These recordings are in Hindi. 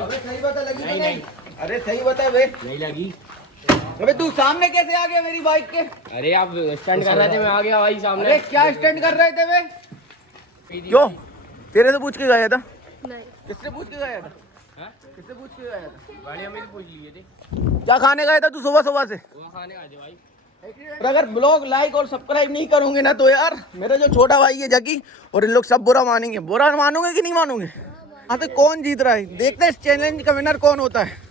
भाई। अबे सही बता, लगी तो नहीं। अरे सही बता बे। नहीं लगी। अबे तू सामने कैसे आ गया मेरी बाइक के? अरे आप स्टंट कर रहे थे, मैं आ गया भाई सामने। अरे क्या स्टंट कर रहे थे बे? क्यों? तेरे से पूछ के गया था? नहीं। किससे पूछ के गया था? हाँ? किससे पूछ के गया था? गाड़ियाँ मेरी पूछ लिए थे। क्या खाने गया था तू सुबह सुबह से? वो खाने आ जाए भाई। और अगर ब्लॉग लाइक और सब्सक्राइब नहीं करोगे ना तो यार मेरा जो छोटा भाई है जकी और इन लोग सब बुरा मानेंगे। बुरा मानोगे कि नहीं मानोगे? हाँ तो कौन जीत रहा है देखते हैं, इस चैलेंज का विनर कौन होता है।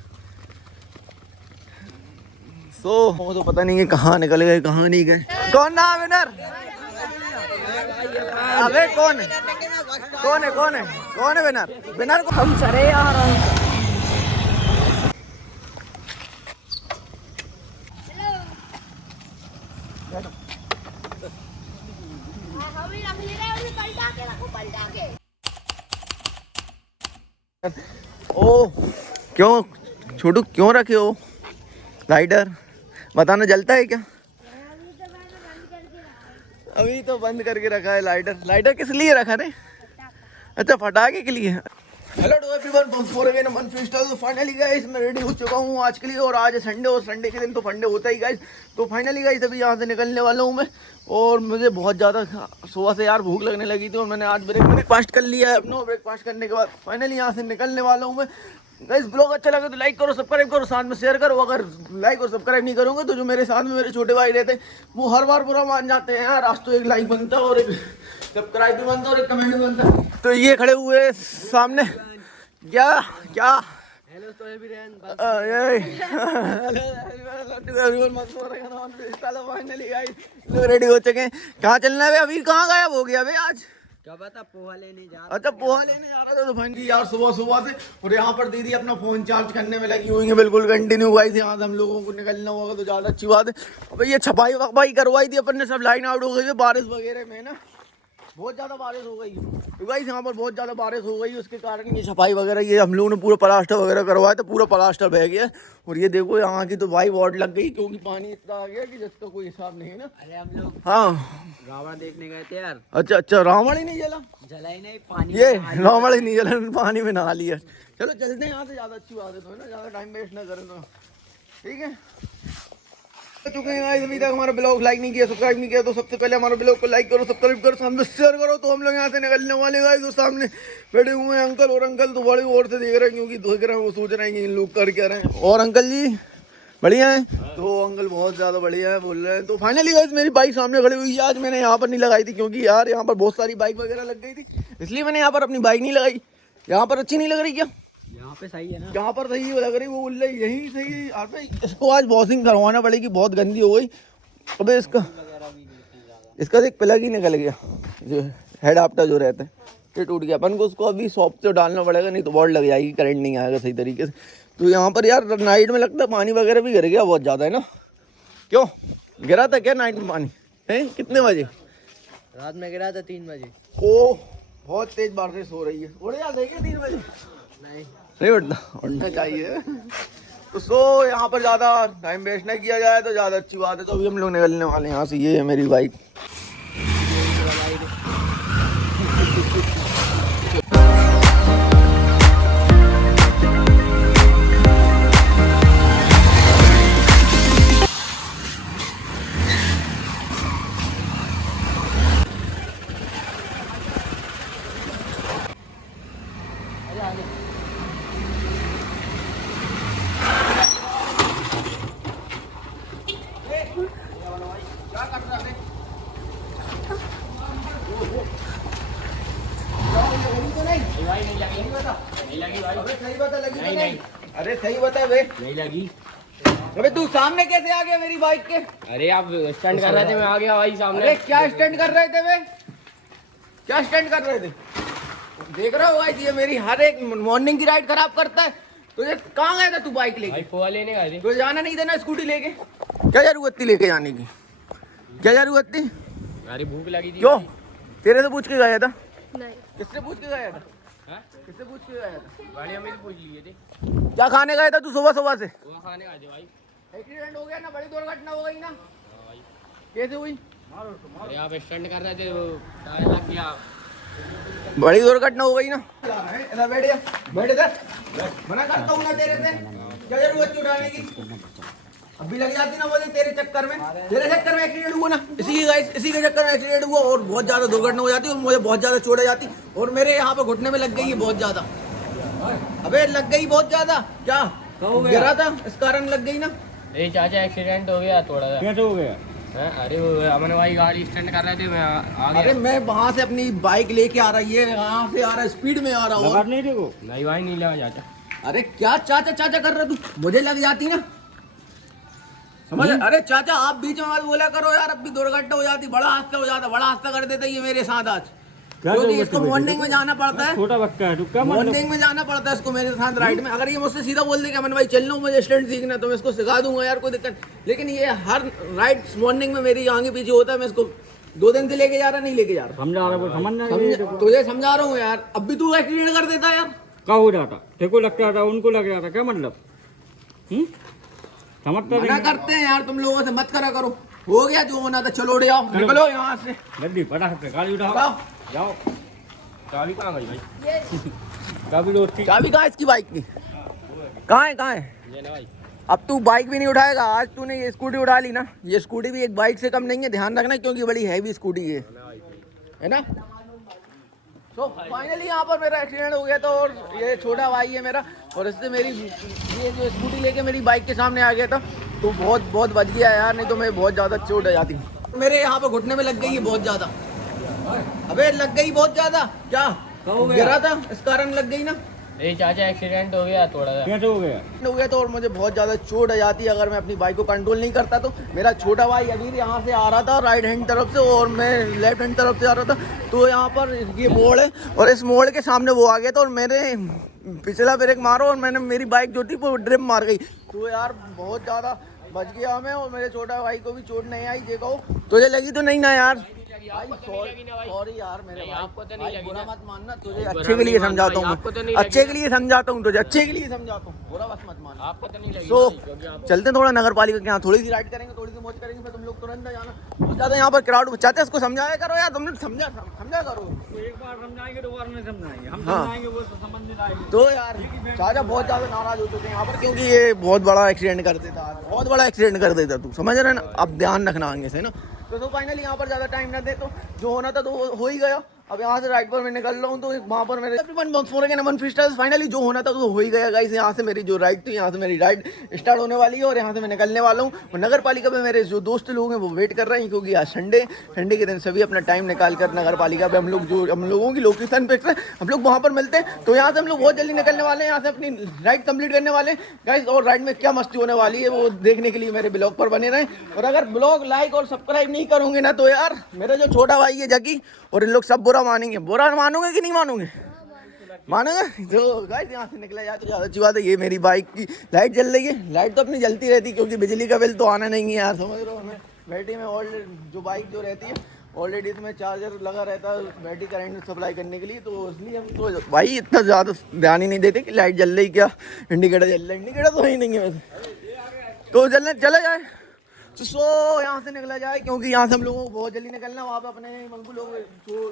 वो तो पता नहीं है कहाँ निकल गए कहाँ नहीं गए। कौन ना विनर? अबे कौन है? कौन है? कौन है? कौन है विनर? विनर को हम सरे यार। ओ क्यों छोटू क्यों रखे हो लाइटर? बताना, जलता है क्या? अभी तो बंद करके रखा है लाइटर। लाइटर किस लिए रखा रे? अच्छा पटाखे के लिए। Hello to everyone, for again one freestyle. तो फाइनली गाइस मैं रेडी हो चुका हूँ आज के लिए, और आज है संडे, और संडे के दिन तो फंडे होता ही गाइस। तो फाइनली गाइस अभी यहाँ से निकलने वाला हूँ मैं, और मुझे बहुत ज़्यादा सुबह से यार भूख लगने लगी थी, और मैंने आज ब्रेकफास्ट कर लिया है अपना। ब्रेकफास्ट करने के बाद फाइनली यहाँ से निकलने वाला हूँ मैं। गाइस ब्लॉग अच्छा लगे तो लाइक करो, सब्सक्राइब करो, साथ में शेयर करो। अगर लाइक और सब्सक्राइब नहीं करोगे तो जो मेरे साथ में मेरे छोटे भाई रहते हैं वो हर बार बुरा मान जाते हैं यार। आज तो एक लाइक बनता है और एक सब्सक्राइब भी बनता है और एक कमेंट भी बनता है। तो ये खड़े हुए सामने क्या क्या हेलो तो एवरीवन, रेडी हो चुके हैं। कहाँ चलना है? अभी कहाँ गायब हो गया आज? क्या पता, पोहा लेने जा रहा। अच्छा पोहा लेने जा रहा था। तो भाई यार सुबह सुबह से, और यहाँ पर दीदी अपना फोन चार्ज करने में लगी हुई है बिल्कुल कंटिन्यू। गाइस यहाँ से हम लोगों को निकलना होगा तो ज़्यादा अच्छी बात है। अब ये छपाई वपाई करवाई थी अपन ने, सब लाइन आउट हो गई है बारिश वगैरह में ना, बहुत ज़्यादा बारिश हो गई। तो गाइस यहाँ पर बहुत ज़्यादा बारिश हो गई, उसके कारण ये छपाई वगैरह ये हम लोगों ने पूरा प्लास्टर वगैरह करवाया था, पूरा प्लास्टर बह गया। और ये देखो यहाँ की तो भाई वार्ड लग गई, क्योंकि पानी इतना आ गया कि जिसका कोई हिसाब नहीं है ना। अरे हम लोग हाँ रावण देखने गए थे यार। अच्छा रावण ही नहीं जला? जला ही नहीं, पानी ये रावण ही नहीं जला, पानी में नहा लिया। चलो चलते हैं यहाँ से, ज़्यादा अच्छी बात है तो है ना, ज़्यादा टाइम वेस्ट ना करें तो ठीक है। तो चुके हैं गाइस, अभी तक हमारा ब्लॉग लाइक नहीं किया, सब्सक्राइब नहीं किया तो सबसे पहले हमारे ब्लॉग को लाइक करो, सब्सक्राइब करो, सामने शेयर करो। तो हम लोग यहाँ से निकलने वाले गाइस, तो सामने बैठे हुए हैं अंकल, और अंकल तो बड़ी और से देख रहे हैं, क्योंकि देख रहे हैं वो सोच रहे हैं कि इन लोग कर क्या रहे हैं। और अंकल जी बढ़िया है? तो अंकल बहुत ज़्यादा बढ़िया है बोल रहे हैं। तो फाइनली गाइस मेरी बाइक सामने खड़ी हुई है। आज मैंने यहाँ पर नहीं लगाई थी, क्योंकि यार यहाँ पर बहुत सारी बाइक वगैरह लग गई थी, इसलिए मैंने यहाँ पर अपनी बाइक नहीं लगाई। यहाँ पर अच्छी नहीं लग रही क्या? यहाँ पे सही है ना? यहाँ पर सही लग रही, वो बोल रही यही सही है। यहाँ पे इसको आज वॉशिंग करवाना पड़ेगी, बहुत गंदी हो गई। अबे इसका एक प्लग ही निकल गया, जो हेड आफ्टर जो रहते हैं ये टूट गया। अपन को उसको अभी शॉप से डालना पड़ेगा, नहीं तो बोर्ड लग जाएगी, करंट नहीं आएगा सही तरीके से। तो यहाँ पर यार नाइट में लगता है पानी वगैरह भी गिर गया बहुत ज़्यादा है ना? क्यों गिरा था क्या नाइट में पानी? है कितने बजे? रात में गिरा था 3 बजे। ओ बहुत तेज बारिश हो रही है। उड़ जाते क्या 3 बजे? नहीं उठना चाहिए। तो सो यहाँ पर ज़्यादा टाइम वेस्ट नहीं किया जाए तो ज़्यादा अच्छी बात है। तो अभी हम लोग निकलने वाले हैं यहाँ से। ये है मेरी बाइक। नहीं लगी भाई। अबे सही बता, लगी तो नहीं। अरे सही बता बे। नहीं लगी। अबे तू सामने कैसे आ गया मेरी बाइक के? अरे आप स्टंट कर रहे थे, मैं आ गया भाई सामने। अरे क्या स्टंट कर रहे थे बे? क्या स्टंट कर रहे थे? देख रहे हो गाइस, ये मेरी हर एक मॉर्निंग की राइड खराब करता है। तो ये कहाँ गया था तू बाइक लेके? भाई पोहा लेने गए थे। तो जाना नहीं देना स्कूटी लेके? क्या जरूरत थी लेके जाने की? क्या जरूरत थी? अरे भूख लगी थी। क्यों? तेरे से पूछ के गया था? नहीं। किससे पूछ के गया था? हाँ? किससे पूछ के गया था? गाड़ियाँ मेरी पूछ लिए थे। क्या खाने गया था तू सुबह सुबह से? पोहा खाने आ जाए भाई। एक्सीडेंट हो गया ना, बड़ी दुर्घटना हो गई ना। हाँ भाई। कैसे हुई? अरे आप स्टंट कर रहे थे, वो टायर लग गया, बड़ी दुर्घटना हो गई ना। बैठ इधर, मना करता हूँ ना तेरे से, क्या जरूरत थी उठाने की? अभी लग जाती ना बोले तेरे चक्कर में एक्सीडेंट हुआ ना, इसी के चक्कर में एक्सीडेंट हुआ और बहुत ज्यादा दुर्घटना हो जाती और मुझे बहुत ज्यादा चोट आ जाती और मेरे यहाँ पे घुटने में लग गई है बहुत ज्यादा। अबे लग गई बहुत ज्यादा, क्या गिरा था इस कारण लग गई ना। ए चाचा एक्सीडेंट हो गया थोड़ा सा। कैसे हो गया? अरे वो अमन भाई गाड़ी स्टैंड कर रहे थे, मैं आ गया। अरे मैं वहाँ से अपनी बाइक लेके आ रही है, यहाँ से आ रहा है, स्पीड में आ रहा हूँ। नहीं देखो नहीं भाई नहीं लगा चाचा। अरे क्या चाचा चाचा कर रहा तू, मुझे लग जाती ना, समझ? अरे चाचा आप बीच में मत बोला करो यार, अब भी दुर्घटना हो जाती, बड़ा हादसा हो जाता, बड़ा हादसा कर देता ये मेरे साथ आज। क्योंकि इसको मॉर्निंग में जाना पड़ता है, छोटा बच्चा है, क्या मॉर्निंग में जाना पड़ता है इसको मेरे साथ राइड में। अगर ये मुझसे सीधा बोल दे कि अमन भाई चल लो मुझे स्टंट सीखना, तो मैं इसको सिखा दूंगा यार, कोई दिक्कत। लेकिन ये हर राइड मॉर्निंग में मेरी आगे पीछे होता है, मैं इसको 2 दिन से लेके जा रहा, नहीं लेके जा रहा। तुझे समझा रहा हूँ यार, अब भी तू एक्सीडेंट कर देता यार। क्या हो जाता? तेरे को लग जाता, उनको लग जाता, क्या मतलब? समझता मना करते हैं यार, तुम लोगों से मत करा करो, हो गया जो होना था, चलो उड़ जाओ, निकलो यहाँ से जल्दी फटाफट से गाड़ी उठाओ, जाओ। जाओ। चाबी कहाँ गई भाई? गाड़ी दोस्ती चाबी कहाँ है इसकी बाइक की? कहाँ है? ये ना भाई। अब तू बाइक भी नहीं उठाएगा, आज तूने ये स्कूटी उठा ली ना, ये स्कूटी भी एक बाइक से कम नहीं है, ध्यान रखना, क्योंकि बड़ी हैवी स्कूटी है ना। तो फाइनली यहाँ पर मेरा एक्सीडेंट हो गया था और ये छोटा भाई है मेरा, और इससे मेरी ये जो स्कूटी लेके मेरी बाइक के सामने आ गया था, तो बहुत बच गया यार, नहीं तो मैं बहुत ज़्यादा चोट आ जाती। मेरे यहाँ पे घुटने में लग गई है बहुत ज़्यादा। अबे लग गई बहुत ज़्यादा, क्या गिरा था इस कारण लग गई ना। ए चाचा एक्सीडेंट हो गया थोड़ा सा। कैसे हो गया? तो और मुझे बहुत ज़्यादा चोट आ जाती है अगर मैं अपनी बाइक को कंट्रोल नहीं करता। तो मेरा छोटा भाई अभी यहाँ से आ रहा था राइट हैंड तरफ से और मैं लेफ्ट हैंड तरफ से आ रहा था, तो यहाँ पर ये मोड़ है और इस मोड़ के सामने वो आ गया था और मेरे पिछला ब्रेक मारो और मैंने मेरी बाइक जो थी वो ड्रिप मार गई। तो यार बहुत ज़्यादा बच गया मैं, और मेरे छोटा भाई को भी चोट नहीं आई। देखो तुझे लगी तो नहीं ना यार? सॉरी यार मेरे भाई, आपको तो नहीं लगी बुरा ना? मत मानना, तुझे अच्छे के लिए समझाता हूँ आपको तो नहीं मैं, लगी अच्छे के लिए समझाता हूँ तुझे, अच्छे के लिए समझाता हूँ, बुरा बस मत मानना। आपको तो नहीं लगी तो भाई, क्योंकि आप चलते हैं थोड़ा नगर पालिका के यहाँ, थोड़ी सी राइड करेंगे, थोड़ी सी मौज करेंगे, फिर तुम लोग तुरंत आ जाना। बहुत ज़्यादा यहाँ पर क्राउड चाहते हैं, इसको समझाया करो यार, तुमने समझा करो। एक बार समझाएंगे, 2 बार नहीं समझाएंगे, हम हाँ। समझाएंगे वो तो समझ नहीं आएगी। तो यार चाचा बहुत ज़्यादा नाराज हो चुके हैं यहाँ पर, क्योंकि ये बहुत बड़ा एक्सीडेंट कर देता, बहुत बड़ा एक्सीडेंट कर देता, तू समझ रहे ना। अब ध्यान रखना आगे से ना। तो फाइनली यहाँ पर ज़्यादा टाइम ना दे, तो जो होना था तो हो ही गया। अब यहाँ से राइट पर मैं निकल रहा हूँ, तो वहाँ पर मेरे फाइनली जो होना था तो हो ही गया गाइस। यहाँ से मेरी जो राइड थी, यहाँ से मेरी राइड स्टार्ट होने वाली है और यहाँ से मैं निकलने वाला हूँ। और नगर पालिका में मेरे जो दोस्त लोग हैं वो वेट कर रहे हैं, क्योंकि आज संडे के दिन सभी अपना टाइम निकाल कर नगर पालिका पे हम लोगों की लोकेशन पे हम लोग वहाँ पर मिलते हैं। तो यहाँ से हम लोग बहुत जल्दी निकलने वाले हैं, यहाँ से अपनी राइड कंप्लीट करने वाले हैं गाइस। और राइड में क्या मस्ती होने वाली है वो देखने के लिए मेरे ब्लॉग पर बने रहें। और अगर ब्लॉग लाइक और सब्सक्राइब नहीं करोगे ना, तो यार मेरा जो छोटा भाई है जकी और इन लोग सब बुरा मानेंगे। बुरा मानोगे कि नहीं मानोगे? मानोगे। तो गाइस यहाँ से निकला जाए तो ज़्यादा अच्छी बात है। ये मेरी बाइक की लाइट जल रही है, लाइट तो अपनी जलती रहती है, क्योंकि बिजली का बिल तो आना नहीं है यार, समझ रहे हो। हमें बैटरी में ऑलरेडी जो बाइक जो रहती है ऑलरेडी इसमें चार्जर लगा रहता है बैटरी करंट सप्लाई करने के लिए, तो इसलिए हम तो भाई इतना ज़्यादा ध्यान ही नहीं देते कि लाइट जल रही, क्या इंडिकेटर जल रहा है। इंडिकेटर तो ही नहीं है वैसे, तो चला जाए। तो यहाँ से निकला जाए, क्योंकि यहाँ से हम लोगों को बहुत जल्दी निकलना। वहाँ पे अपने मंगू लोग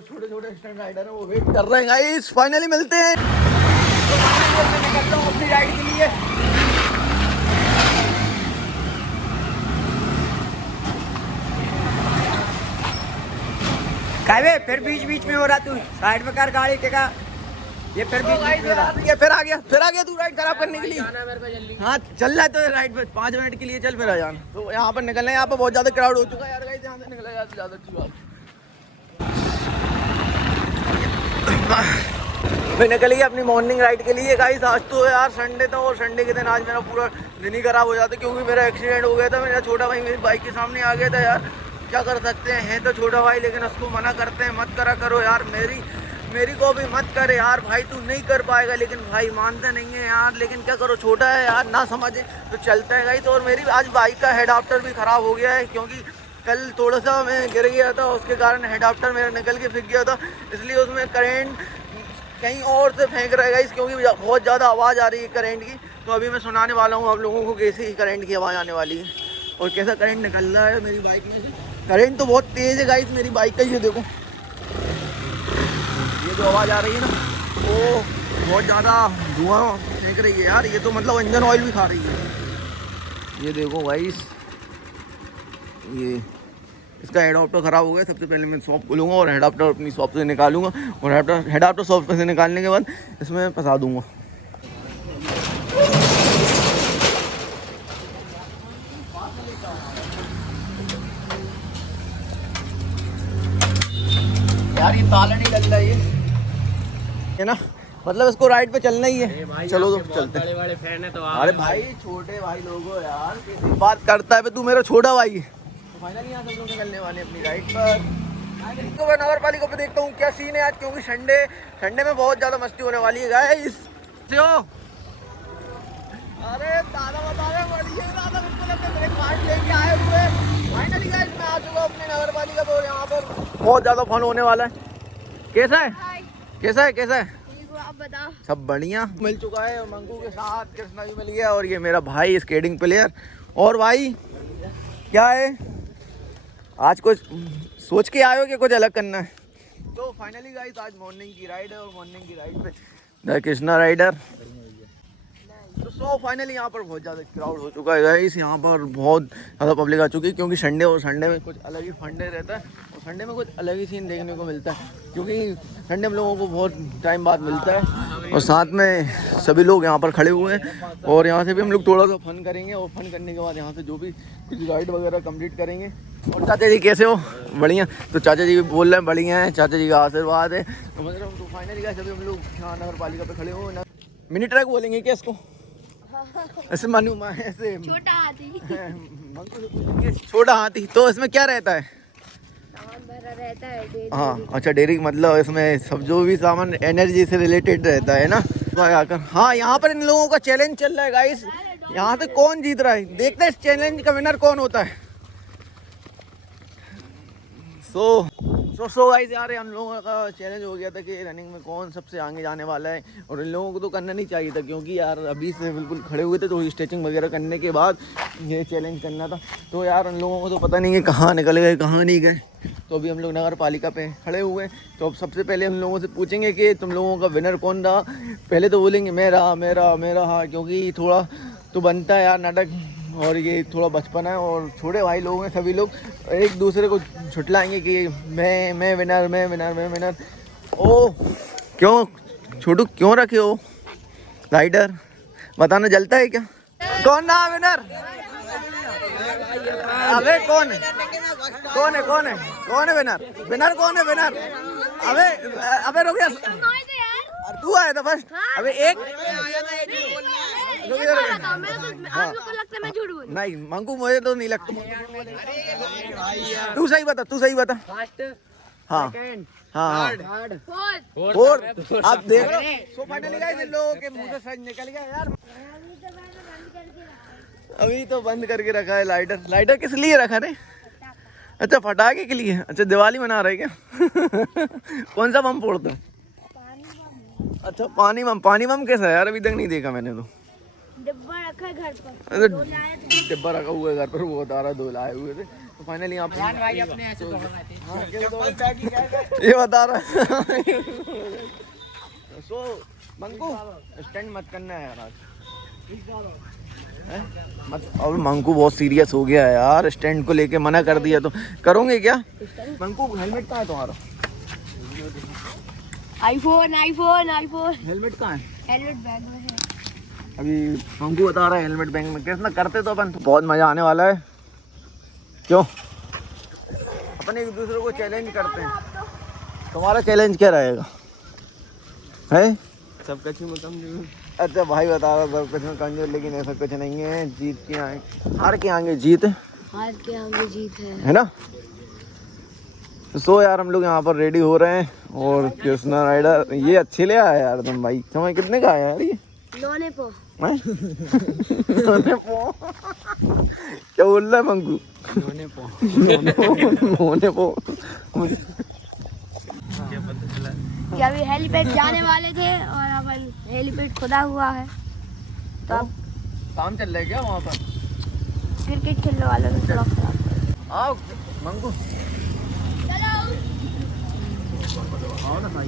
छोटे छोटे स्टैंड राइडर हैं, वो वेट कर रहे हैं गाइस। फाइनली मिलते हैं। तो मैं निकल रहा हूँ अपनी राइड के लिए। काहे फिर बीच में हो रहा, तू साइड में कर गाड़ी टेका। ये फिर तो गाइस ये फिर आ गया तू राइड खराब करने के लिए। हाँ चल रहा है तो राइड पे 5 मिनट के लिए चल फिर आ जाना। तो यहाँ पर निकलना है, यहाँ पर बहुत ज़्यादा क्राउड हो चुका है यार गाइस। यहाँ से निकला जाए ज़्यादा अच्छी बात। मैं निकल गया अपनी मॉर्निंग राइड के लिए गाइस। आज तो यार संडे था और संडे के दिन आज मेरा पूरा दिन ही खराब हो जाता, क्योंकि मेरा एक्सीडेंट हो गया था। मेरा छोटा भाई मेरी बाइक के सामने आ गया था यार, क्या कर सकते हैं तो छोटा भाई, लेकिन उसको मना करते हैं मत करा करो यार, मेरी को भी मत करे यार भाई, तू नहीं कर पाएगा। लेकिन भाई मानता नहीं है यार, लेकिन क्या करो, छोटा है यार, ना समझे तो चलता है गाइस। तो और मेरी आज बाइक का हेड आफ्टर भी ख़राब हो गया है, क्योंकि कल थोड़ा सा मैं गिर गया था, उसके कारण हेड आफ्टर मेरा निकल के फेंक गया था, इसलिए उसमें करंट कहीं और से फेंक रहा है गाइस, क्योंकि बहुत ज़्यादा आवाज़ आ रही है करंट की। तो अभी मैं सुनाने वाला हूँ आप लोगों को कैसे ही करंट की आवाज़ आने वाली है और कैसा करंट निकल रहा है मेरी बाइक में से। करंट तो बहुत तेज़ है गाइस मेरी बाइक का, ये देखो जो आवाज़ आ रही है ना वो बहुत ज़्यादा धुआं फेंक रही है यार। ये तो मतलब इंजन ऑयल भी खा रही है। ये देखो गाइस, ये इसका हेडआप्टर ख़राब हो गया। सबसे पहले मैं शॉप खोलूँगा और हेडआप्टर अपनी शॉप से निकालूंगा और हेडआप्टर शॉप से निकालने के बाद इसमें फंसा दूँगा। यार ये ताला नहीं लग रहा है ना, मतलब इसको राइड पे चलना ही है। चलो तो चलते हैं। बड़े फैन है तो अरे भाई छोटे भाई लोगो यार बात करता है तू मेरा छोटा भाई है। तो फाइनली यहाँ सब लोग निकलने वाले अपनी राइड पर। तो मैं नगर पालिका पे देखता हूँ क्या सीन है आज, क्योंकि संडे में बहुत ज़्यादा मस्ती होने वाली है गाइस। अरे दादा बता रहे बढ़िया दादा, मुझको लगता है मेरे कार्ड लेके आए हुए। फाइनली गाइस मैं आ चुका हूँ अपने नगर पालिका पे और यहाँ पर बहुत ज़्यादा फन होने वाला है। कैसा है कैसा है कैसा है आप बताओ। सब बढ़िया। मिल चुका है मंगू के साथ, कृष्णा भी मिल गया और ये मेरा भाई स्केटिंग प्लेयर। और भाई क्या है आज कुछ सोच के आए हो कि कुछ अलग करना है? तो फाइनली गाइस आज मॉर्निंग की राइड है और मॉर्निंग की राइड पे द कृष्णा राइडर। तो फाइनली यहाँ पर बहुत ज़्यादा क्राउड हो चुका है गाइस। यहाँ पर बहुत ज़्यादा पब्लिक आ चुकी है क्योंकि संडे में कुछ अलग ही फंडे रहता है और संडे में कुछ अलग ही सीन देखने को मिलता है, क्योंकि संडे में लोगों को बहुत टाइम बाद मिलता है और साथ में सभी लोग यहाँ पर खड़े हुए हैं। और यहाँ से भी हम लोग थोड़ा सा फन करेंगे और फन करने के बाद यहाँ से जो भी कुछ राइड वगैरह कंप्लीट करेंगे। और चाचा जी कैसे हो? बढ़िया। तो चाचा जी भी बोल रहे हैं बढ़िया है, चाचा जी का आशीर्वाद है। तो मतलब तो फाइनली गाइस अभी हम लोग यहाँ नगर पालिका पे खड़े हो। मिनी ट्रैक बोलेंगे क्या इसको? ऐसे मानू ऐसे छोटा हाथी। छोटा हाथी। तो इसमें क्या रहता है? सामान भरा रहता है। हाँ अच्छा, डेयरी मतलब इसमें सब जो भी सामान एनर्जी से रिलेटेड रहता है ना। हाँ यहाँ पर इन लोगों का चैलेंज चल रहा है गाइस। यहाँ से कौन जीत रहा है देखते हैं, इस चैलेंज का विनर कौन होता है। सो गाइस यार हम लोगों का चैलेंज हो गया था कि रनिंग में कौन सबसे आगे जाने वाला है। और इन लोगों को तो करना नहीं चाहिए था क्योंकि यार अभी से बिल्कुल खड़े हुए थे, तो स्ट्रेचिंग वगैरह करने के बाद ये चैलेंज करना था। तो यार उन लोगों को तो पता नहीं है कहाँ निकल गए कहाँ नहीं गए। तो अभी हम लोग नगर पालिका पे खड़े हुए हैं। तो अब सबसे पहले हम लोगों से पूछेंगे कि तुम लोगों का विनर कौन रहा। पहले तो बोलेंगे मेरा मेरा मेरा हाँ, क्योंकि थोड़ा तो बनता है यार नाटक और ये थोड़ा बचपन है और छोटे भाई लोग हैं, सभी लोग एक दूसरे को छुटलाएंगे कि मैं विनर मैं विनर मैं विनर। ओ क्यों छोटू क्यों रखे हो राइडर? बताना जलता है क्या? कौन रहा विनर? अबे कौन है कौन है कौन है कौन है विनर? विनर कौन है विनर? अबे अबे रुक जा, तू आया था फर्स्ट। अबे एक नहीं मंगू मुझे तो नहीं लगता। तू सही बता तू सही बता। हाँ हाँ फोर्थ। आप देख सो फाइनली गाइस इन लोगों के मुंह से सच निकल गया यार। अभी तो बंद करके रखा है लाइटर। लाइटर किस लिए रखा रे? अच्छा पटाखे के लिए। अच्छा दिवाली मना रहे क्या? कौन सा बम फोड़ते हो? अच्छा पानी बम कैसा है यार? अभी तक नहीं देखा मैंने। तो डिब्बा रखा है घर पर। अरे डिब्बा रखा हुआ है घर पर, वो बता रहा दो लाए हुए थे। तो फाइनली यहाँ पे ये बता रहा है। सो मंकू स्टैंड मत करना है यार आज मत। और मंकू बहुत सीरियस हो गया है यार, स्टैंड को लेके मना कर दिया तो करोगे क्या? मंकू हेलमेट कहाँ है तुम्हारा? आईफोन हेलमेट कहाँ है? हेलमेट बैग में है। अभी मंकू बता रहा है हेलमेट बैंक में। कैसे ना करते तो अपन बहुत मजा आने वाला है। क्यों अपन एक दूसरे को चैलेंज करते हैं। तुम्हारा चैलेंज क्या रहेगा? है सब कच्ची में कम। अच्छा भाई बता रहा सब कुछ में कमजोर, लेकिन ऐसा कुछ नहीं है। जीत के आए हार के आगे जीत है ना। तो सो यार हम लोग यहाँ पर रेडी हो रहे हैं और कृष्णा राइडर ये अच्छे ले आया यार तुम भाई। समय कितने का आया यार ये? लोने पो। क्या बोल रहा है मंगू? लोने पो। कि अभी हेलीपैड जाने वाले थे और अपन हेलीपैड खुदा हुआ है तो अब काम चल रहा है क्या वहाँ पर? क्रिकेट खेलने वाले ने थोड़ा खराब। आओ मंगू आओ ना भाई।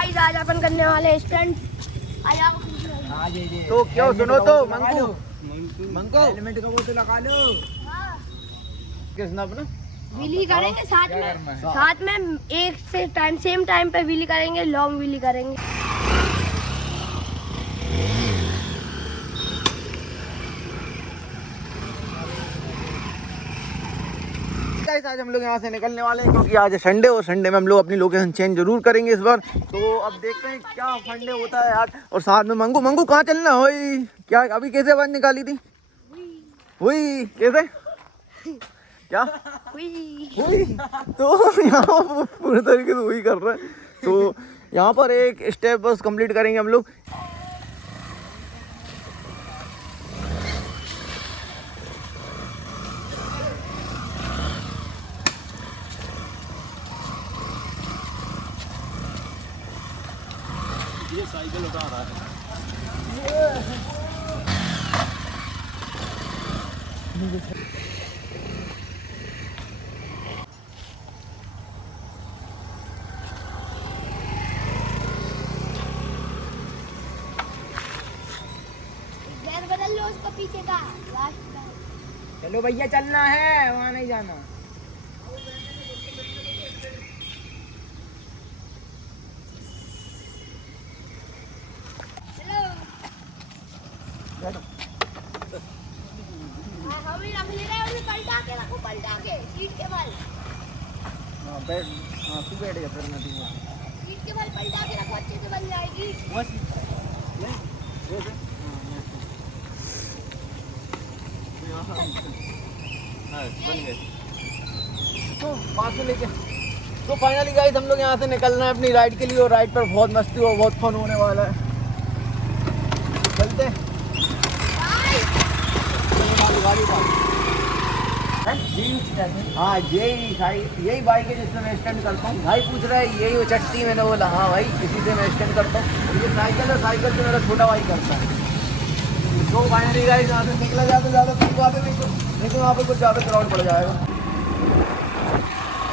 गाइस आज अपन करने वाले स्टंट। तो क्यों सुनो तो मंगू मंगू हेलमेट का वो तो लगा लो। किसने अपना व्हीली करेंगे साथ में एक से सेम टाइम पे व्हीली करेंगे, लॉन्ग व्हीली करेंगे। गाइस आज हम लोग यहाँ से निकलने वाले हैं क्योंकि आज संडे और संडे में हम लोग अपनी लोकेशन चेंज जरूर करेंगे इस बार। तो अब देखते हैं क्या फंडे होता है आज। और साथ में मंगू मंगू कहाँ चलना हो क्या अभी कैसे आवाज निकाली थी? हुई कैसे क्या हुई? तो यहाँ पूरे तरीके से वही कर रहा है। तो यहाँ पर एक स्टेप बस कंप्लीट करेंगे हम लोग। ये साइकिल उठा रहा है। बदल लो उसको पीछे का लास्ट का। चलो भैया चलना है, वहाँ नहीं जाना। हम ही रख ले रहे हैं, उन्हें पलटा के रखो, पलटा के सीट के बल। हाँ बैठ, हाँ तू बैठ गया फिर नदी में। सीट के बल पलटा के रखो, अच्छे से बन जाएगी। बन गए तो पास में लेके। तो फाइनली गाइस हम लोग यहाँ से निकलना है अपनी राइड के लिए और राइड पर बहुत मस्ती और बहुत फन होने वाला है। चलते हैं। हाँ यही बाइक है जिससे मैं स्टैंड करता हूँ। भाई पूछ रहा है यही वो चट्टी, मैंने बोला हाँ भाई इसी से मैं स्टैंड करता हूँ। ये साइकिल है, साइकिल से मेरा छोटा भाई करता है। तो फाइनली गाइस यहाँ से निकला जाए तो ज़्यादा कुछ बात नहीं, लेकिन वहाँ पर कुछ ज़्यादा क्राउड पड़ जाएगा।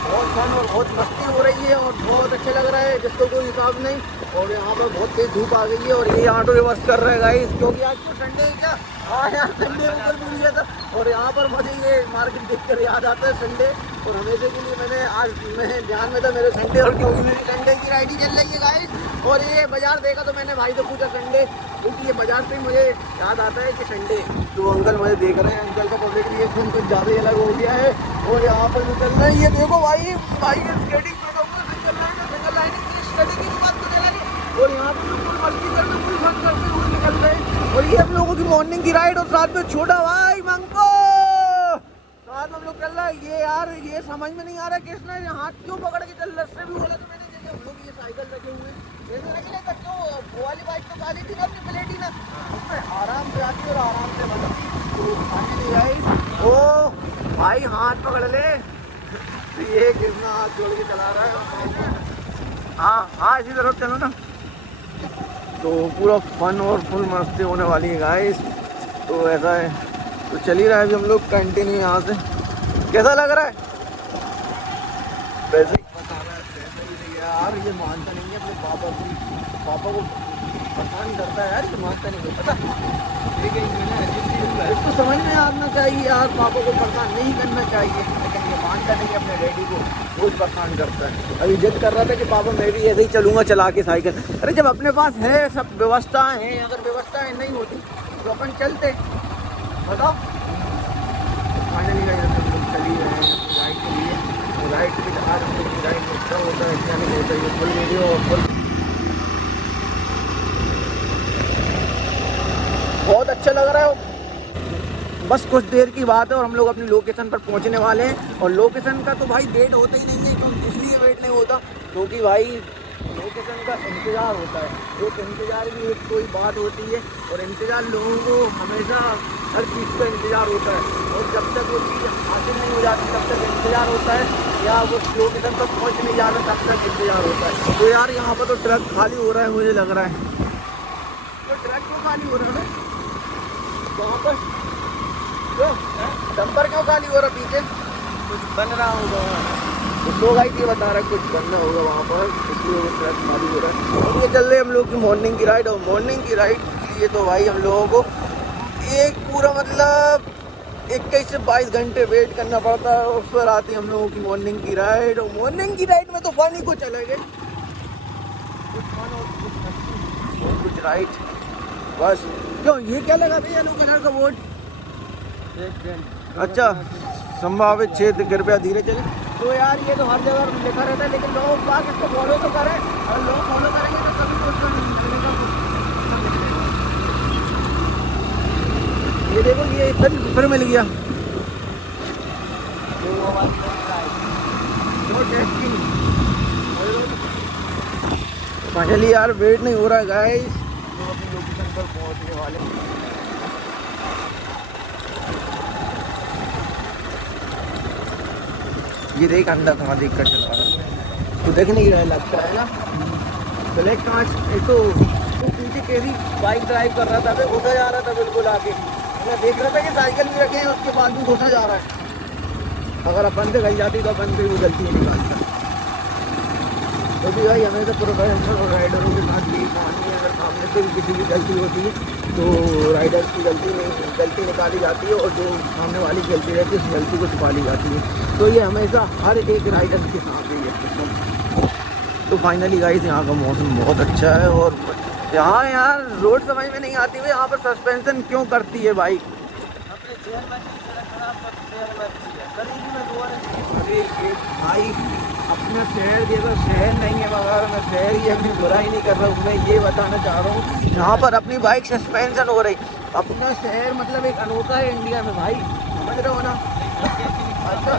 बहुत फन और बहुत मस्ती हो रही है और बहुत अच्छा लग रहा है जिसको कोई हिसाब नहीं। और यहाँ पर बहुत तेज धूप आ गई है और ये ऑटो रिवर्स कर रहे हैं गाइस क्योंकि आज तो संडे है क्या। हाँ यार संडे ऊपर भूल गया था। और यहाँ पर मुझे ये मार्केट देखकर याद आता है संडे। और हमेशा के लिए मैंने आज मैं ध्यान में था मेरे संडे, और क्योंकि मेरी संडे की राइड ही चल रही है गाइस। और ये बाजार देखा तो मैंने भाई से पूछा संडे, क्योंकि ये बाजार से मुझे याद आता है कि संडे। तो अंकल मुझे देख रहे हैं, अंकल का पब्लिक रिएक्शन कुछ ज़्यादा ही अलग हो गया है। और यहाँ पर निकल रहा है, ये देखो भाई स्केटिंग चल रहा है, सिंगल लाइन स्केटिंग की बात करने लगे। और यहाँ पर फुल मस्ती करते फुल फन करते हुए निकल रहे हैं। और ये हम लोगों की मॉर्निंग की राइड और साथ में छोटा भाई मंगो साथ में हम लोग चल रहा है। ये यार ये समझ में नहीं आ रहा किसने हाथ क्यों पकड़ के चल रहा है। भी बोला तो मैंने देखा हम लोग ये साइकिल रखे हुए जैसे रखे लेकर जो वो वाली बाइक तो काली थी ना अपनी प्लेटी ना, उसमें आराम से आती और आराम से बना। तो फाइनली गाइस ओ भाई हाथ पकड़ ले। ये कितना हाथ जोड़ के चला रहा है। हाँ हाँ इसी तरफ चलो ना। तो पूरा फन और फुल मस्ती होने वाली है गाइस। तो ऐसा है तो चल ही रहा है अभी हम लोग कंटिन्यू यहाँ से। कैसा लग रहा है? वैसे ही बता रहा है यार, ये मानता नहीं है अपने पापा को परेशान करता है यार, ये मानता नहीं है पता। इसको समझ में आना चाहिए यार, पापा को परेशान नहीं करना चाहिए, लेकिन ये मानता नहीं है अपने डैडी को, बहुत परेशान करता है। अभी जिद कर रहा था कि पापा मैं भी ऐसे ही चलूँगा चला के साइकिल। अरे जब अपने पास है सब व्यवस्थाएँ हैं, अगर व्यवस्थाएँ नहीं होती तो अपन चलते, बताओ। फाइनली चली रहे हैं राइड के लिए। राइड के आज हम लोग की राइड में क्या होता है क्या नहीं होता है फुल वीडियो और फुल बहुत अच्छा लग रहा है। बस कुछ देर की बात है और हम लोग अपनी लोकेशन पर पहुंचने वाले हैं। और लोकेशन का तो भाई वेट होता ही नहीं है, तो इसलिए वेट नहीं होता क्योंकि भाई लोकेशन का इंतज़ार होता है। एक इंतज़ार भी एक कोई बात होती है और इंतज़ार लोगों को हमेशा हर चीज़ का इंतज़ार होता है। और जब तक वो चीज़ हासिल नहीं हो जाती तब तक इंतज़ार होता है, या वो लोकेशन पर पहुँच नहीं जाता तब तक इंतज़ार होता है। तो यार यहाँ पर तो ट्रक खाली हो रहा है, मुझे लग रहा है तो ट्रक क्यों खाली हो रहा है वहाँ पर? क्यों डंपर क्यों खाली हो रहा? पीछे कुछ बन रहा होगा। तो गाइस ये बता रहा है कुछ करना होगा वहाँ पर, इसलिए वो ट्रक खाली हो रहा है। अब ये चल रहे हम लोग की मॉर्निंग की राइड, और मॉर्निंग की राइड के लिए तो भाई हम लोगों को एक पूरा मतलब 21 से 22 घंटे वेट करना पड़ता है, और फिर आती है हम लोगों की मॉर्निंग की राइड। और मॉर्निंग की राइड में तो फन ही कुछ अलग है, कुछ फन और कुछ राइड बस। क्यों ये क्या लगा था येलो कलर का बोर्ड? अच्छा, संभावित क्षेत्र कृपया धीरे चले। तो यार ये तो हर जगह लिखा रहता है, लेकिन लोग बात इसको फॉलो तो करें, और लोग फॉलो करेंगे तो कभी कुछ नहीं मिलेगा। ये देखो ये फिर मिल गया फाइनली यार वेट नहीं हो रहा है गाइस, तो अपनी लोकेशन पर पहुंचने वाले। ये देख अंदर कहाँ देख कर चला रहा है, तो देख नहीं रहा लगता है ना ब्लैक कांच। एक तो पीछे कैसी बाइक ड्राइव कर रहा था, मैं घुसा जा रहा था बिल्कुल आगे, मैं देख रहा था कि साइकिल भी रखे हैं उसके बाद भी घुसा जा रहा है। अगर अपन से गई जाती तो अपन से वो गलती नहीं निकालता। तो भी भाई हमें तो प्रोफेशनल राइडरों के साथ यही कहानी है, अगर सामने से भी किसी की गलती होती है तो राइडर की गलती निकाली जाती है, और जो सामने वाली गलती रहती है उस गलती को छुपा ली जाती है। तो ये हमेशा हर एक राइडर के साथ ही है। तो फाइनली गाइस यहाँ का मौसम बहुत अच्छा है, और यहाँ यार रोड समझ में नहीं आती है यहाँ पर सस्पेंशन क्यों करती है बाइक। अरे ये भाई अपना शहर जैसा शहर नहीं है, मगर मैं शहर ही अपनी बुराई नहीं कर रहा हूँ, मैं ये बताना चाह रहा हूँ यहाँ पर अपनी बाइक सस्पेंशन हो रही। अपना शहर मतलब एक अनोखा है इंडिया में भाई, समझ रहे हो ना। अच्छा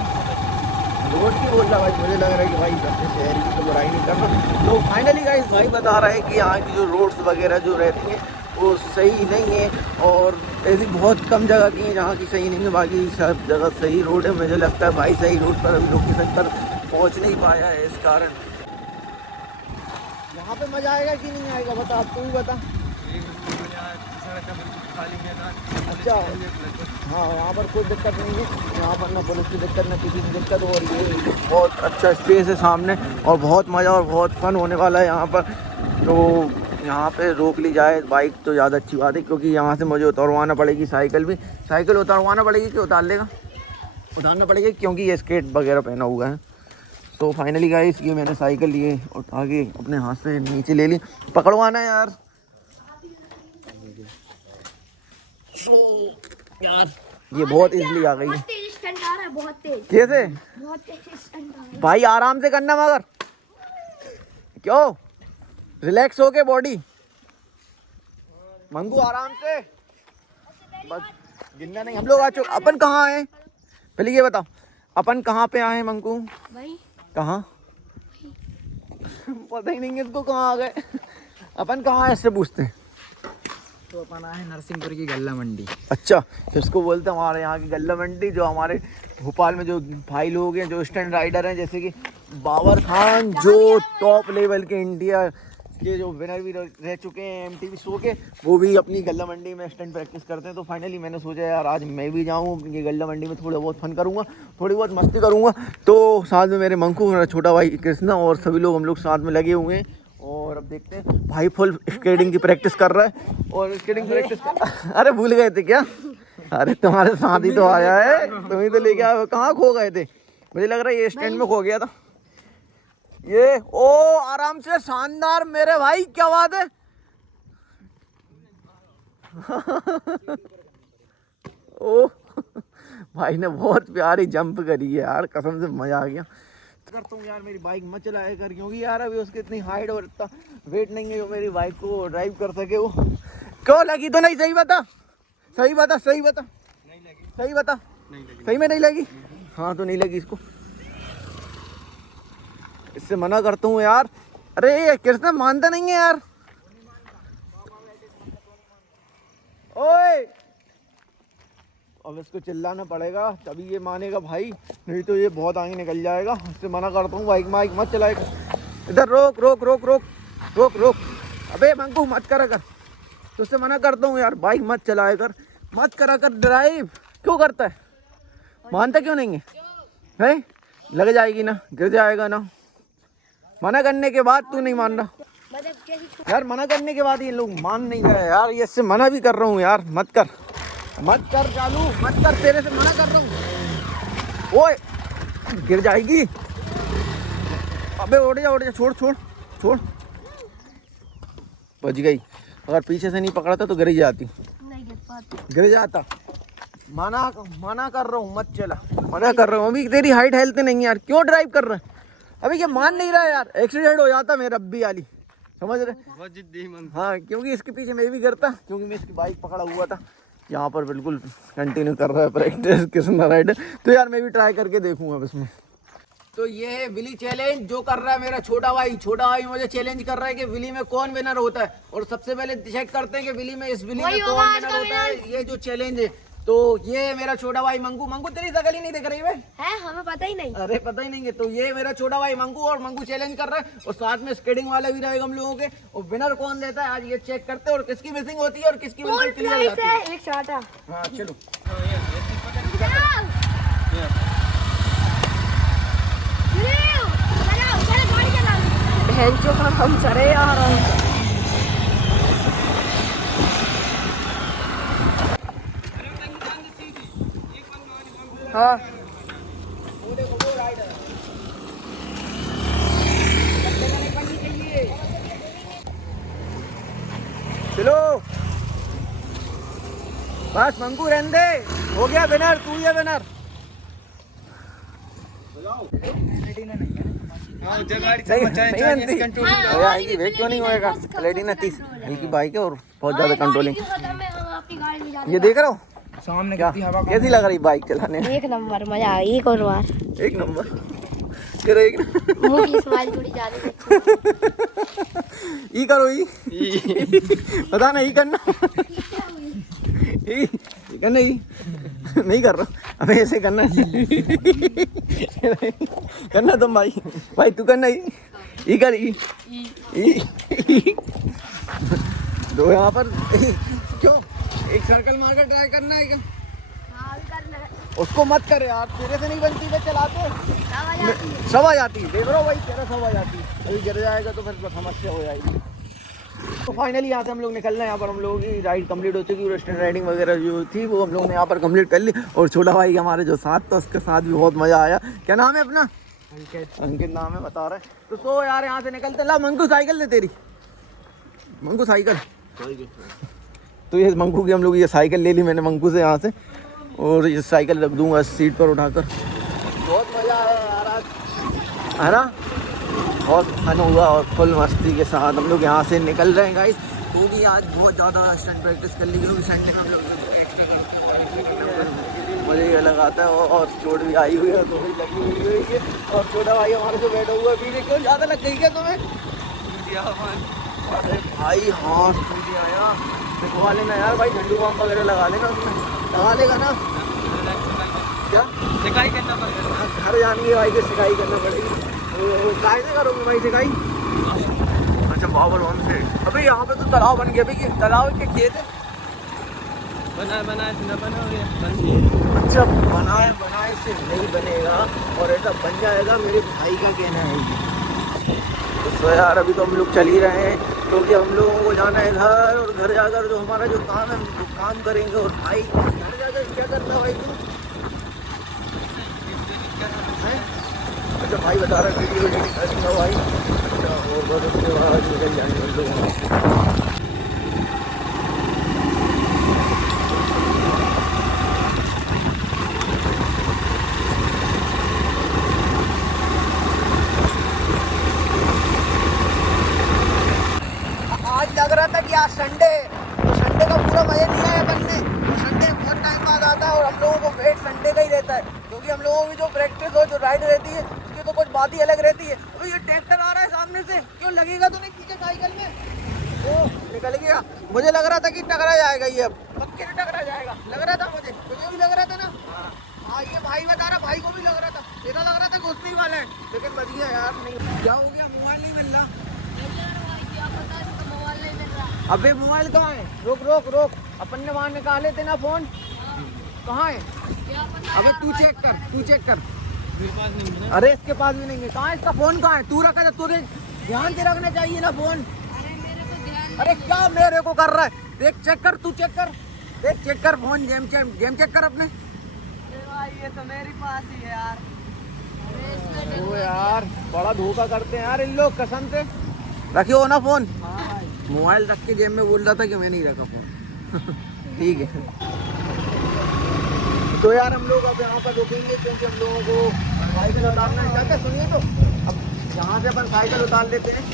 रोड की बोल रहा भाई, मुझे लग रहा है कि भाई अपने शहर की तो बुराई नहीं कर रहा। तो फाइनली गाइस भाई बता रहा है कि यहाँ की जो रोड्स वगैरह जो रहती हैं वो सही नहीं है, और ऐसी बहुत कम जगह की है जहाँ की सही नहीं है, बाकी सब जगह सही रोड है। मुझे लगता है भाई सही रोड पर अभी लोकेशन पर पहुँच नहीं पाया है, इस कारण। यहाँ पे मज़ा आएगा कि नहीं आएगा बता, आप तू ही बता। अच्छा हाँ, यहाँ पर कोई दिक्कत नहीं है, यहाँ पर ना पुलिस की दिक्कत ना किसी की दिक्कत, और ये बहुत अच्छा स्पेस है सामने, और बहुत मज़ा और बहुत फन होने वाला है यहाँ पर। तो यहाँ पे रोक ली जाए बाइक तो ज़्यादा अच्छी बात है, क्योंकि यहाँ से मुझे उतरवाना पड़ेगी साइकिल भी। साइकिल उतरवाना पड़ेगी कि उतार लेगा? उतारना पड़ेगा, क्योंकि ये स्केट वगैरह पहना हुआ है। तो फाइनली गाइस ये मैंने साइकिल लिए और आगे अपने हाथ से नीचे ले ली, पकड़वाना है यार। यार ये बहुत इजली आ गई है, बहुत तेज। कैसे? बहुत तेज भाई आराम से करना, मगर क्यों रिलैक्स हो के बॉडी मंगू, आराम से बस गिनना नहीं। हम लोग आ चुके, अपन कहाँ आए पहले ये बताओ, अपन कहाँ पे आए मंगू? भाई कहाँ पता ही नहीं है इसको, कहाँ आ गए अपन, कहाँ आए इससे पूछते हैं। तो अपन आए नरसिंहपुर की गल्ला मंडी। अच्छा, इसको बोलते हैं हमारे यहाँ की गल्ला मंडी। जो हमारे भोपाल में जो भाई लोग हैं जो स्टंट राइडर हैं, जैसे कि बाबर खान जो टॉप लेवल के इंडिया के जो विनर भी रह चुके हैं MTV शो के, वो भी अपनी गल्ला मंडी में स्टंट प्रैक्टिस करते हैं। तो फाइनली मैंने सोचा यार आज मैं भी जाऊँ ये गल्ला मंडी में, थोड़ा बहुत फन करूँगा, थोड़ी बहुत मस्ती करूँगा। तो साथ में मेरे मंकू, मेरा छोटा भाई कृष्णा और सभी लोग हम लोग साथ में लगे हुए हैं। और अब देखते हैं, भाई फुल स्केटिंग की प्रैक्टिस कर रहा है, और स्केटिंग प्रैक्टिस अरे भूल गए थे क्या? अरे तुम्हारे साथ ही तो आया है, तुम ही तो लेके आए, कहाँ खो गए थे? मुझे लग रहा है ये स्टैंड में खो गया था ये। ओ आराम से, शानदार मेरे भाई, क्या बात है ओ भाई ने बहुत प्यारी जंप करी है यार, कसम से मजा आ गया। करता हूँ यार मेरी बाइक मत चलाया कर, क्योंकि यार अभी उसकी इतनी हाइट और इतना वेट नहीं है जो मेरी बाइक को ड्राइव कर सके। वो क्यों लगी तो नहीं? सही बता, सही बता, सही बता, नहीं लगी, सही बता, नहीं लगी, सही में नहीं लगी। हाँ तो नहीं लगी इसको, इससे मना करता हूँ यार। अरे कृष्णा मानता नहीं है यार। ओए अब इसको चिल्लाना पड़ेगा तभी ये मानेगा भाई, नहीं तो ये बहुत आगे निकल जाएगा। इससे मना करता हूँ, बाइक माइक मत चलाएगा। इधर रोक रोक रोक रोक रोक रोक, अबे मंकू मत करा कर, तुझसे मना करता हूँ यार, बाइक मत चलाया कर, मत करा कर ड्राइव। क्यों करता है? मानता क्यों नहीं है? लग जाएगी ना, गिर जाएगा ना। मना करने के बाद तू नहीं मान रहा मतलब कैसी यार, मना करने के बाद ये लोग मान नहीं रहे यार। ये इससे मना भी कर रहा हूँ यार, मत कर चालू, मत कर, तेरे से मना कर रहा हूँ। ओए गिर जाएगी। अबे उड़ जा, छोड़ बच गई। अगर पीछे से नहीं पकड़ा था तो गिर जाती, नहीं गिर पाती। गिर जाता। मना कर रहा हूँ, मत चला, मना कर रहा हूँ। अभी तेरी हाइट हेल्थ नहीं है यार, क्यों ड्राइव कर रहा है? अभी ये मान नहीं रहा है यार, एक्सीडेंट हो जाता मेरा अब्बी वाली, समझ रहे? बहुत जिद्दी मन। हाँ, क्योंकि इसके पीछे मैं भी गिरता, क्योंकि मैं इसकी बाइक पकड़ा हुआ था। यहाँ पर बिल्कुल कंटिन्यू कर रहा है प्रैक्टिस कृष्णा राइडर। तो यार मैं भी ट्राई करके देखूंगा अब इसमें। तो ये है विली चैलेंज जो कर रहा है मेरा छोटा भाई मुझे चैलेंज कर रहा है कि विली में कौन विनर होता है। और सबसे पहले डिसाइड करते हैं कि विली में इस विली में कौन विनर होता है, ये जो चैलेंज है। तो ये मेरा छोटा भाई मंगू तेरी शकल ही नहीं दिख रही है, हमें पता ही नहीं। अरे पता ही नहीं है। तो ये मेरा छोटा भाई मंगू, और मंगू चैलेंज कर रहा है, और साथ में स्केटिंग वाला भी रहेगा हम लोगों के। और विनर कौन देता है आज ये चेक करते हैं, और किसकी मिसिंग होती है और किसकी बिल्कुल क्लियर जाती है। एक शॉट है। हाँ चलो, हम चले आ रहा हूँ। हाँ चलो बस मंगू रहने दे, हो गया विनर, तू ही है विनर। क्यों नहीं होएगा? प्लेटिना 30 की बाइक है और बहुत ज्यादा कंट्रोलिंग। ये देख रहा हूँ सामने क्या, कैसी लग रही बाइक चलाने? एक नंबर, मजा आ गई। एक और बार, एक नंबर तेरा, एक मुंह की स्माइल थोड़ी ज्यादा ई करो, ई पता नहीं करना, ई करना, ई नहीं कर रहा, अबे ऐसे करना करना तुम भाई तू करना, ई कर, ई दो यहाँ पर। क्यों एक सर्कल मार कर ट्राई करना है क्या? उसको मत कर यार, तेरे से नहीं बनती है, चलाते सब आ जाती है। देख रहा हो भाई, तेरा सब आ जाती है। अभी गिर जाएगा तो फिर समस्या हो जाएगी। तो फाइनली यहाँ से हम लोग निकल रहे हैं। यहाँ पर हम लोगों की राइड कंप्लीट हो चुकी है, रेस्टोरेंट राइडिंग वगैरह जो थी वो हम लोग ने यहाँ पर कंप्लीट कर ली। और छोटा भाई हमारे जो साथ था उसके साथ भी बहुत मज़ा आया। क्या नाम है अपना? अंकित नाम है, बता रहे। तो सो यार यहाँ से निकलते। ला मंगू साइकिल दे तेरी, मंगू साइकिल। तो ये मंगू की हम लोग ये साइकिल ले ली मैंने मंगू से यहाँ से, और ये साइकिल रख दूंगा सीट पर उठाकर। बहुत मज़ा आया यार आज, है ना? बहुत फन हुआ और फुल मस्ती के साथ हम लोग यहाँ से निकल रहे हैं गाइस। क्योंकि आज बहुत ज़्यादा स्टंट प्रैक्टिस कर ली, क्योंकि संडे में हम लोग एक्स्ट्रा मज़े ये लगाता है। और चोट भी आई हुई है, तो भी लगी हुई है। और छोटा भाई हमारे जो बैठा हुआ है, पीछे क्यों ज़्यादा लग गई क्या तुम्हें? अरे भाई हाँ आया, दिखवा लेना यार भाई, झंडू बम वगैरह लगा लेना उसमें, लगा लेगा ना? क्या सिकाई करना पड़ेगा, घर जाएंगे भाई को सिकाई करना पड़ेगी। काय से करोगे भाई सिकाई? अच्छा बाबर वन से। अबे यहाँ पे तो तालाब बन गया, अभी तालाब के खेत है, बना बना हो गया। अच्छा बनाए से नहीं बनेगा, और ऐसा बन जाएगा, मेरे भाई का कहना है। तो यार अभी तो हम लोग चल ही रहे हैं, क्योंकि हम लोगों को जाना है घर, और घर जाकर जो हमारा जो काम है वो काम करेंगे। और भाई घर जाकर क्या करना है भाई तू? अच्छा भाई बता रहा है वीडियो एडिटिंग करना भाई। अच्छा और बस उसके बाद निकल जाएंगे हम लोग। आज लग रहा था कि आज संडे, तो संडे का पूरा मजा लिया है अपन ने। संडे बहुत टाइम बाद आता है, और हम लोगों को वेट संडे का ही रहता है, क्योंकि हम लोगों की जो प्रैक्टिस हो, जो राइड रहती है, उसकी तो कुछ बात ही अलग रहती है। तो ये ट्रैक्टर आ रहा है सामने से, क्यों लगेगा तो नहीं पीछे साइकिल में? ओ निकल गया, मुझे लग रहा था कि टकरा जाएगा ये, अब पक्के से टकरा जाएगा, लग रहा था मुझे भी लग रहा था ना। हाँ ये भाई बता रहा, भाई को भी लग रहा था, मेरा लग रहा था घुसने वाला है, लेकिन बच गया यार। नहीं क्या हो गया, मोबाइल नहीं मिल रहा? अबे मोबाइल कहाँ है? रोक, अपन ने वहाँ निकाले थे ना फोन, कहाँ है? अबे तू चेक कर, अरे इसके पास भी नहीं है। कहाँ है इसका फोन? कहाँ है? तू रखा था, तुझे ध्यान से रखना चाहिए ना फोन। अरे क्या मेरे को कर रहा है? देख चेक कर, तू चेक कर, देख चेक कर फोन, गेम चेक कर अपने। ये तो मेरे पास ही है यार। ओ यार बड़ा धोखा करते हैं यार इन लोग कसम से। रखियो ना फोन। मोबाइल रख के गेम में बोल रहा था कि मैं नहीं रखा फोन। ठीक है तो यार हम लोग अब यहाँ पर रुकेंगे क्योंकि हम लोगों को साइकिल उतारना है। क्या सुनिए तो अब यहाँ से अपन साइकिल उतार लेते हैं।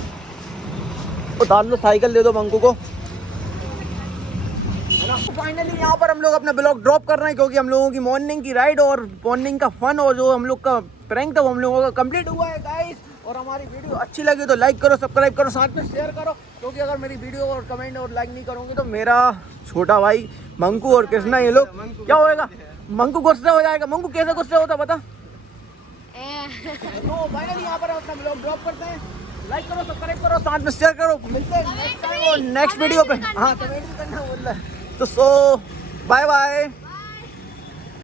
उतार लो साइकिल, दे दो मंकू को, है ना। फाइनली यहाँ पर हम लोग अपना ब्लॉग ड्रॉप कर रहे हैं क्योंकि हम लोगों की मॉर्निंग की राइड और मॉर्निंग का फन और जो हम लोग का प्रैंक था वो हम लोगों का कंप्लीट हुआ है गाइस। और हमारी वीडियो अच्छी लगी तो लाइक करो, सब्सक्राइब करो, साथ में शेयर करो क्योंकि अगर मेरी वीडियो और कमेंट और लाइक नहीं करोगे तो मेरा छोटा भाई मंकू और कृष्णा ये लोग क्या होएगा? मंकू गुस्सा हो जाएगा। मंकू कैसे गुस्सा होता बता? तो फाइनली यहाँ पर अपना ब्लॉग ड्रॉप करते हैं। लाइक करो, सब्सक्राइब करो, साथ में शेयर करो। मिलते हैं नेक्स्ट टाइम और नेक्स्ट वीडियो पे। हाँ कमेंट भी करना बोल रहा है तो सो बाय बाय।